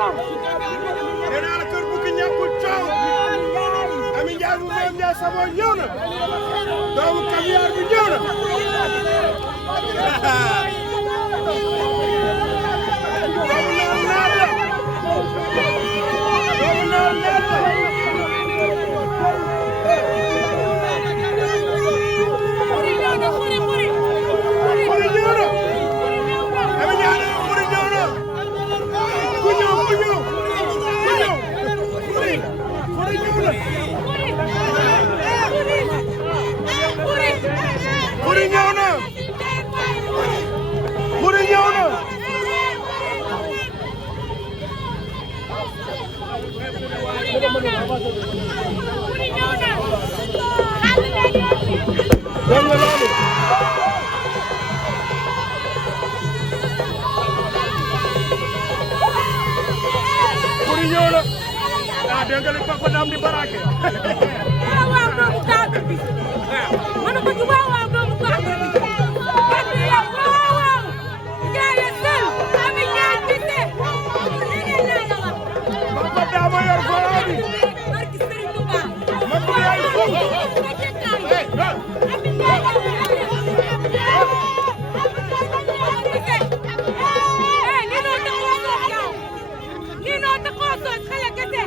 nee naa la kër bu ki ñàkkul coow Ami Ndiaye bu Mame Ndiaye Savon ñëw na doomu caviar bi ñëw na Dengali Papa Dam di barake waaw doomu kaat bi man ko ci waaw doomu kaat bi waaw jaay sel Ami Ndiaye bité Papa Dam yor fara bi barki Serigne Touba man ko yaay ko ni no ta ko so xale gete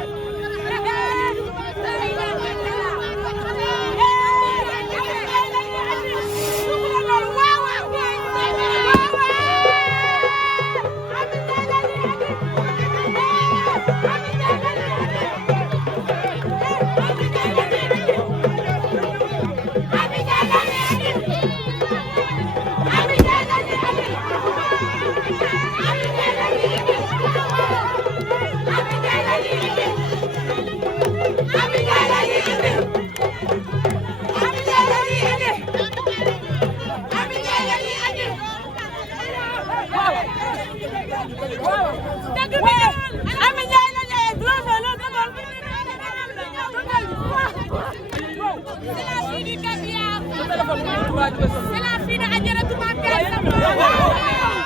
C'est la fille de Adjaratou Mame Ndiaye Savon.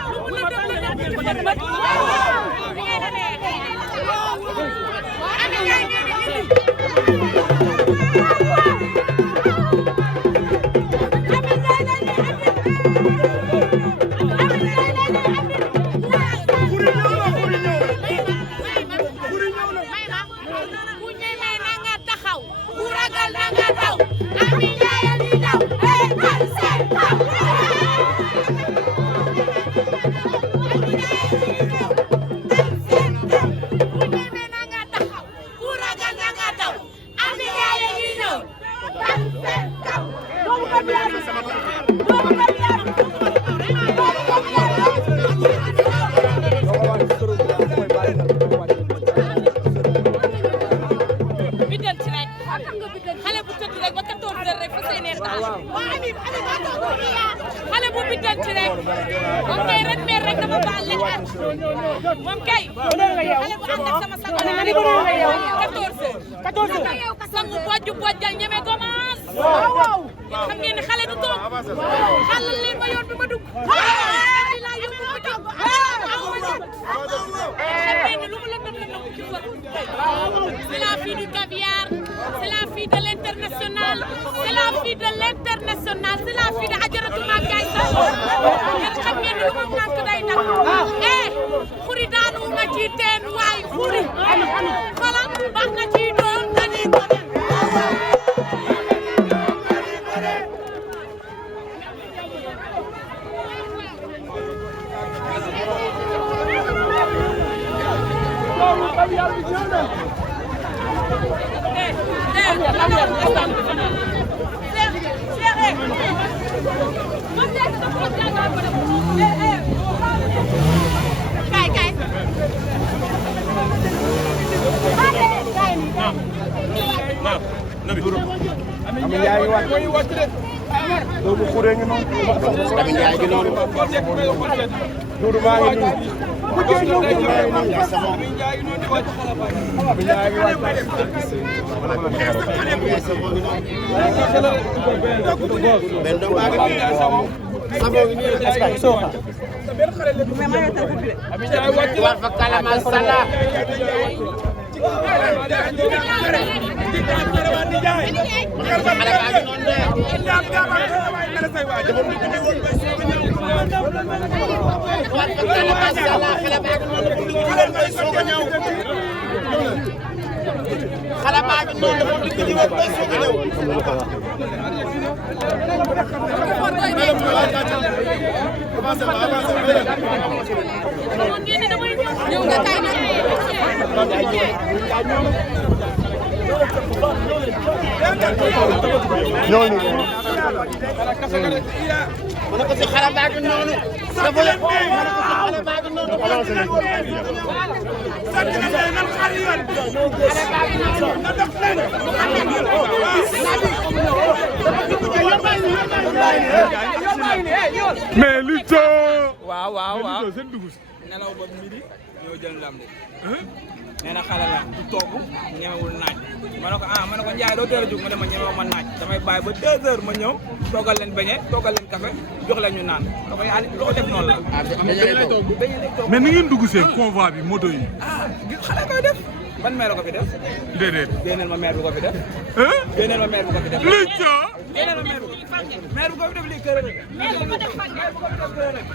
xale bu biddanti rek moom kay ret meer rek dama baal lekk moom kay xale bu ànd ak sama sang 14 sangu bojju bojjal ñeme gomaas waaw xam ngeen ni xale du toog xalal leen ma yoon bi ma dugg laa yóbbu ma dugg xam ngeen ni lu mu la nëb ci fa c'est la fille du caviar c'est la fille de l'international c'est la fille de l'international c'est la fille de Adjaratou Mame Ndiaye Savon yéen xam ngeen ni lu ma nànk day nag xuri daanu nga ci teen waay xuri xoolal baax na ci doon tani ko Ami Ndiaye ngi wàcc de doomu xure ngi noonu Ami Ndiaye ngi noonu Doudou maa ngi nii ku jël ñëw Ami Ndiaye ngi wàcc ben do maa ngi nii war fa kala masala xale baa ngi noonu dafa digg di wax bay soog a ñëw ñëw nga kay nag ma ne ko si xale baa ngi noonu dafa la ma ne ko si xale baa ngi noonu mais Lucho. waaw waaw waaw seen dugub si. nelaw ba midi ñëw jël ndam li nee na xale la du togg ñemewul naaj ma ne ko ma ne ko Ndiaye doo teel a jóg ma ne ma ñemewu ma naaj damay bàyyi ba 2 heures ma ñëw toggal leen beñe toggal leen café jox leen ñu naan dafa yaa loo def noonu la mais ni ngeen dugg seen convoi bi moto yi. xale koy def ban maire ko fi def déedéet. génneel ma maire bu ko fi def génneel ma maire bu ko fi def Lucho. génneel ma maire bu ko fi def lii kër rek maire bu ko fi def kër rek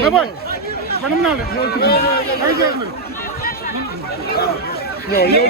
mais boy man am naa leen. ñoo ñëw.